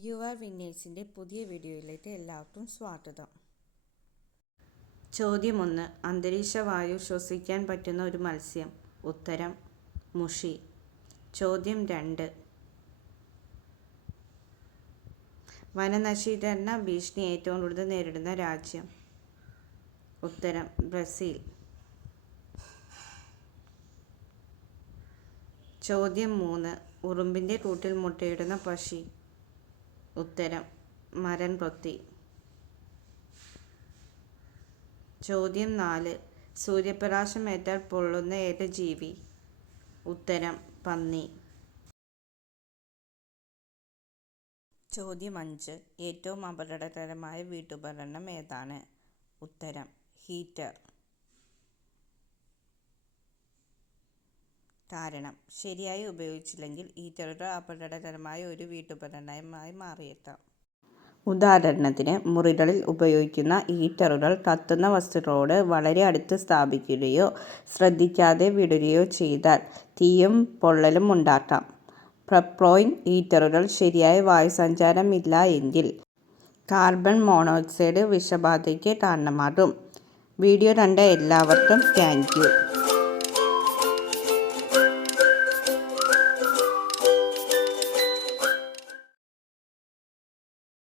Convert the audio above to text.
You are വിന്നേഴ്സിന്റെ പുതിയ വീഡിയോയിലേക്ക് എല്ലാവർക്കും സ്വാഗതം. ചോദ്യം ഒന്ന് അന്തരീക്ഷ വായു ശ്വസിക്കാൻ പറ്റുന്ന ഒരു മത്സ്യം. ഉത്തരം മുഷി. ചോദ്യം രണ്ട്. വനനശീകരണ ഭീഷണി ഏറ്റവും കൂടുതൽ നേരിടുന്ന രാജ്യം. ഉത്തരം ബ്രസീൽ. ചോദ്യം മൂന്ന് ഉറുമ്പിന്റെ കൂട്ടിൽ മുട്ടയിടുന്ന പക്ഷി. ഉത്തരം. മരം കൊത്തി ചോദ്യം നാല്. സൂര്യപ്രകാശം ഏറ്റാൽ പൊള്ളുന്ന ഏക ജീവി? ഉത്തരം പന്നി. ചോദ്യം അഞ്ച്. ഏറ്റവും അപകടകരമായ വീട്ടുപകരണം ഏതാണ്? ഉത്തരം ഹീറ്റർ. കാരണം. ശരിയായി ഉപയോഗിച്ചില്ലെങ്കിൽ ഹീറ്ററുകൾ അപകടകരമായ ഒരു വീട്ടുപകരണമായി മാറിയേക്കാം. ഉദാഹരണത്തിന് മുറികളിൽ ഉപയോഗിക്കുന്ന ഹീറ്ററുകൾ കത്തുന്ന വസ്തുക്കളോട് വളരെ അടുത്ത് സ്ഥാപിക്കുകയോ ശ്രദ്ധിക്കാതെ വിടുകയോ ചെയ്താൽ തീയും പൊള്ളലും ഉണ്ടാക്കാം. പ്രപ്ലോയിൻ ഹീറ്ററുകൾ ശരിയായ വായുസഞ്ചാരമില്ല എങ്കിൽ കാർബൺ മോണോക്സൈഡ് വിഷബാധയ്ക്ക് കാരണമാകും. വീഡിയോ കണ്ട എല്ലാവർക്കും താങ്ക്